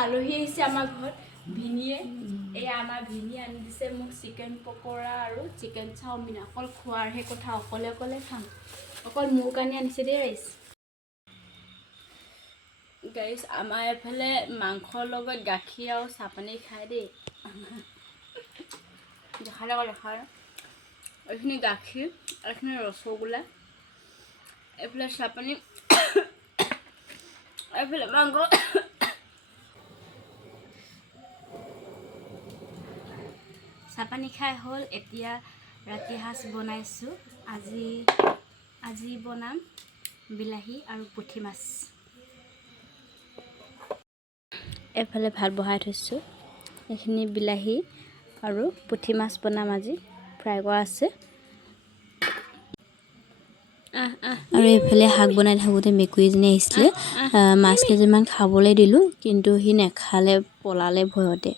আলহী আহিছে আমাৰ ঘৰত ভিনিয়ে এই আমাৰ ভিনিয়ে আনি দিছে মোক চিকেন পকৰা আৰু চিকেন চাওমিন অকল খোৱাৰহে কথা অকলে অকলে খাম অকল মোৰ কাৰণে আনিছে দেই গাইছ আমাৰ এফালে মাংসৰ লগত গাখীৰ আৰু চাপানি খাই দেই দেখালে এইখিনি গাখীৰ এইখিনি ৰসগোল্লা এইফালে চাপানি এইফালে মাংস চাপানি খাই হ'ল এতিয়া ৰাতি সাজ বনাইছোঁ আজি বনাম বিলাহী আৰু পুঠি মাছ এফালে ভাত বহাই থৈছোঁ এইখিনি বিলাহী আৰু পুঠি মাছ বনাম আজি ফ্ৰাই কৰা আছে আৰু এইফালে শাক বনাই থাকোঁতে মেকুৰীজনী আহিছিলে মাছ কেইটামান খাবলৈ দিলোঁ কিন্তু সি নেখালে পলালে ভয়তে